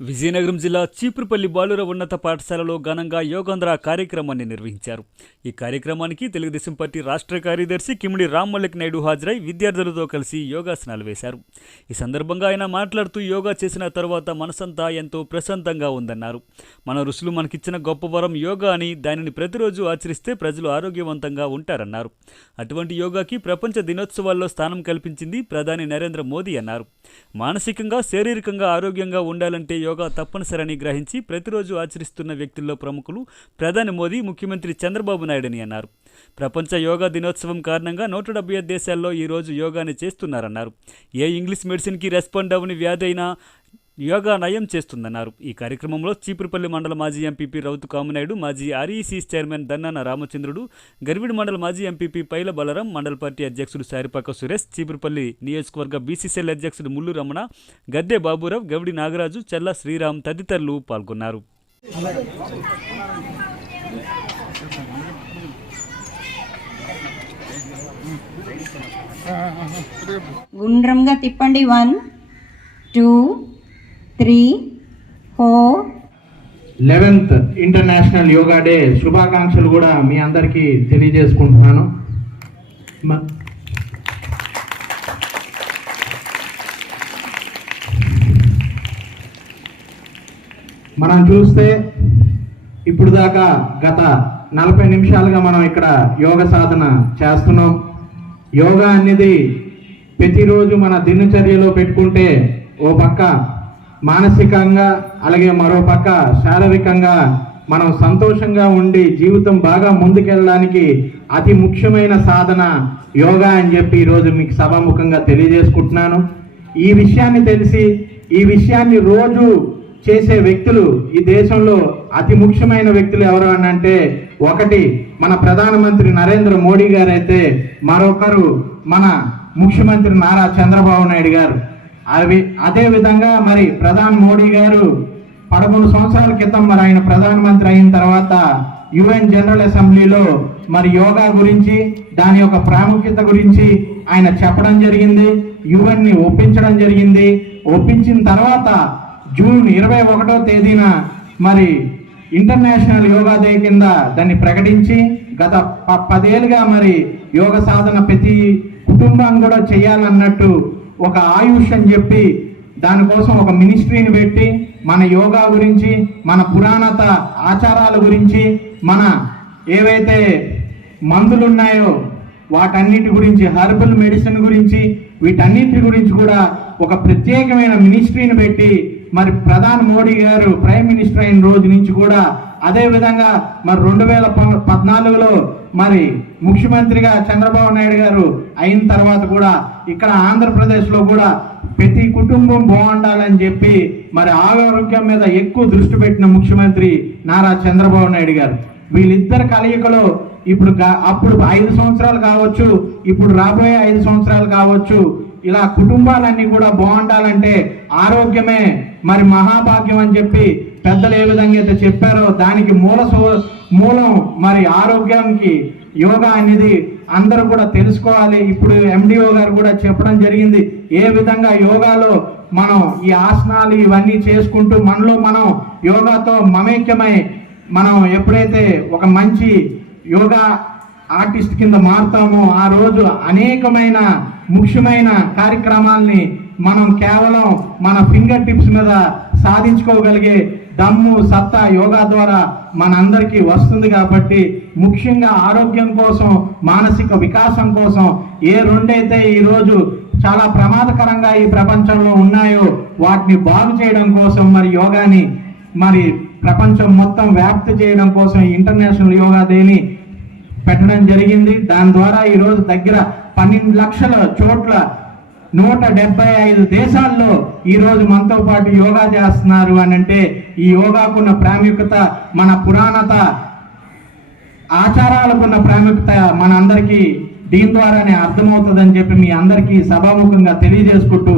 విజయనగరం జిల్లా చీపురుపల్లి బాలుర ఉన్నత పాఠశాలలో ఘనంగా యోగాంధ్ర కార్యక్రమాన్ని నిర్వహించారు. ఈ కార్యక్రమానికి తెలుగుదేశం పార్టీ రాష్ట్ర కార్యదర్శి కిమిడి రామ్మల్లిక్ నాయుడు హాజరై విద్యార్థులతో కలిసి యోగాసనాలు వేశారు. ఈ సందర్భంగా ఆయన మాట్లాడుతూ యోగా చేసిన తర్వాత మనసంతా ఎంతో ప్రశాంతంగా ఉందన్నారు. మన ఋషులు మనకిచ్చిన గొప్ప వరం యోగా అని, దానిని ప్రతిరోజు ఆచరిస్తే ప్రజలు ఆరోగ్యవంతంగా ఉంటారన్నారు. అటువంటి యోగాకి ప్రపంచ దినోత్సవాల్లో స్థానం కల్పించింది ప్రధాని నరేంద్ర మోదీ అన్నారు. మానసికంగా, శారీరకంగా ఆరోగ్యంగా ఉండాలంటే యోగా తప్పనిసరని గ్రహించి ప్రతిరోజు ఆచరిస్తున్న వ్యక్తుల్లో ప్రముఖులు ప్రధాని మోదీ, ముఖ్యమంత్రి చంద్రబాబు నాయుడుని అన్నారు. ప్రపంచ యోగా దినోత్సవం కారణంగా 175 దేశాల్లో ఈరోజు యోగాని చేస్తున్నారన్నారు. ఏ ఇంగ్లీష్ మెడిసిన్కి రెస్పాండ్ అవ్వని వ్యాధి అయినా యోగా నయం చేస్తుందన్నారు. ఈ కార్యక్రమంలో చీపురుపల్లి మండల మాజీ ఎంపీపీ రౌతు కామనాయుడు, మాజీ ఆర్ఈసీ చైర్మన్ దన్నాన రామచంద్రుడు, గర్విడి మండల మాజీ ఎంపీపీ పైల బలరాం, మండల పార్టీ అధ్యక్షుడు సారిపాక సురేష్, చీపురుపల్లి నియోజకవర్గ బీసీసీఎల్ అధ్యక్షుడు ముల్లు రమణ, గద్దె బాబురావు, గవిడి నాగరాజు, చెల్ల శ్రీరామ్ తదితరులు పాల్గొన్నారు. గుండ్రంగా తిప్పండి. 1 2 3 4. 11th ఇంటర్నేషనల్ యోగా డే శుభాకాంక్షలు కూడా మీ అందరికీ తెలియజేసుకుంటున్నాను. మనం చూస్తే ఇప్పుడు దాకా గత 40 నిమిషాలుగా మనం ఇక్కడ యోగ సాధన చేస్తున్నాం. యోగా అనేది ప్రతిరోజు మన దినచర్యలో పెట్టుకుంటే ఓ పక్క మానసికంగా, అలాగే మరో పక్క శారీరకంగా మనం సంతోషంగా ఉండి జీవితం బాగా ముందుకెళ్ళడానికి అతి ముఖ్యమైన సాధన యోగా అని చెప్పి ఈరోజు మీకు సభాముఖంగా తెలియజేసుకుంటున్నాను. ఈ విషయాన్ని తెలిసి ఈ విషయాన్ని రోజు చేసే వ్యక్తులు ఈ దేశంలో అతి ముఖ్యమైన వ్యక్తులు ఎవరు అని అంటే, ఒకటి మన ప్రధానమంత్రి నరేంద్ర మోడీ గారు అయితే, మరొకరు మన ముఖ్యమంత్రి నారా చంద్రబాబు నాయుడు గారు. అదే విధంగా మరి ప్రధాని మోడీ గారు 13 సంవత్సరాల క్రితం మరి ఆయన ప్రధానమంత్రి అయిన తర్వాత యుఎన్ జనరల్ అసెంబ్లీలో మరి యోగా గురించి, దాని యొక్క ప్రాముఖ్యత గురించి ఆయన చెప్పడం జరిగింది. యుఎన్ని ఒప్పించడం జరిగింది. ఒప్పించిన తర్వాత జూన్ 21వ తేదీన మరి ఇంటర్నేషనల్ యోగా డే కింద దాన్ని ప్రకటించి గత 10 ఏళ్ళుగా మరి యోగ సాధన ప్రతి కుటుంబం కూడా చేయాలన్నట్టు ఒక ఆయుష్ అని చెప్పి దానికోసం ఒక మినిస్ట్రీని పెట్టి మన యోగా గురించి, మన పురాణత ఆచారాల గురించి, మన ఏవైతే మందులు ఉన్నాయో వాటన్నిటి గురించి, హెర్బల్ మెడిసిన్ గురించి, వీటన్నిటి గురించి కూడా ఒక ప్రత్యేకమైన మినిస్ట్రీని పెట్టి మరి ప్రధాని మోడీ గారు ప్రైమ్ మినిస్టర్ అయిన రోజు నుంచి కూడా, అదే విధంగా మరి 2014లో మరి ముఖ్యమంత్రిగా చంద్రబాబు నాయుడు గారు అయిన తర్వాత కూడా ఇక్కడ ఆంధ్రప్రదేశ్లో కూడా ప్రతి కుటుంబం బాగుండాలని చెప్పి మరి ఆరోగ్యం మీద ఎక్కువ దృష్టి పెట్టిన ముఖ్యమంత్రి నారా చంద్రబాబు నాయుడు గారు. వీళ్ళిద్దరు కలయికలో ఇప్పుడు అప్పుడు 5 సంవత్సరాలు కావచ్చు, ఇప్పుడు రాబోయే 5 సంవత్సరాలు కావచ్చు, ఇలా కుటుంబాలన్నీ కూడా బాగుండాలంటే ఆరోగ్యమే మరి మహాభాగ్యం అని చెప్పి పెద్దలు ఏ విధంగా అయితే చెప్పారో దానికి మూలం మరి ఆరోగ్యానికి యోగా అనేది అందరూ కూడా తెలుసుకోవాలి. ఇప్పుడు ఎండిఓ గారు కూడా చెప్పడం జరిగింది, ఏ విధంగా యోగాలో మనం ఈ ఆసనాలు ఇవన్నీ చేసుకుంటూ మనలో మనం యోగాతో మమేక్యమై మనం ఎప్పుడైతే ఒక మంచి యోగా ఆర్టిస్ట్ కింద మారుతామో ఆ రోజు అనేకమైన ముఖ్యమైన కార్యక్రమాల్ని మనం కేవలం మన ఫింగర్ టిప్స్ మీద సాధించుకోగలిగే దమ్ము సత్తా యోగా ద్వారా మనందరికీ వస్తుంది. కాబట్టి ముఖ్యంగా ఆరోగ్యం కోసం, మానసిక వికాసం కోసం ఏ రెండైతే ఈరోజు చాలా ప్రమాదకరంగా ఈ ప్రపంచంలో ఉన్నాయో వాటిని బాగు చేయడం కోసం మరి యోగాని మరి ప్రపంచం మొత్తం వ్యాప్తి చేయడం కోసం ఇంటర్నేషనల్ యోగా డేని పెట్టడం జరిగింది. దాని ద్వారా ఈరోజు దగ్గర 12 లక్షల చోట్ల 175 దేశాల్లో ఈరోజు మనతో పాటు యోగా చేస్తున్నారు అని అంటే ఈ యోగాకున్న ప్రాముఖ్యత, మన పురాణత ఆచారాలకున్న ప్రాముఖ్యత మన అందరికీ దీని ద్వారానే అర్థమవుతుందని చెప్పి మీ అందరికీ సభాముఖంగా తెలియజేసుకుంటూ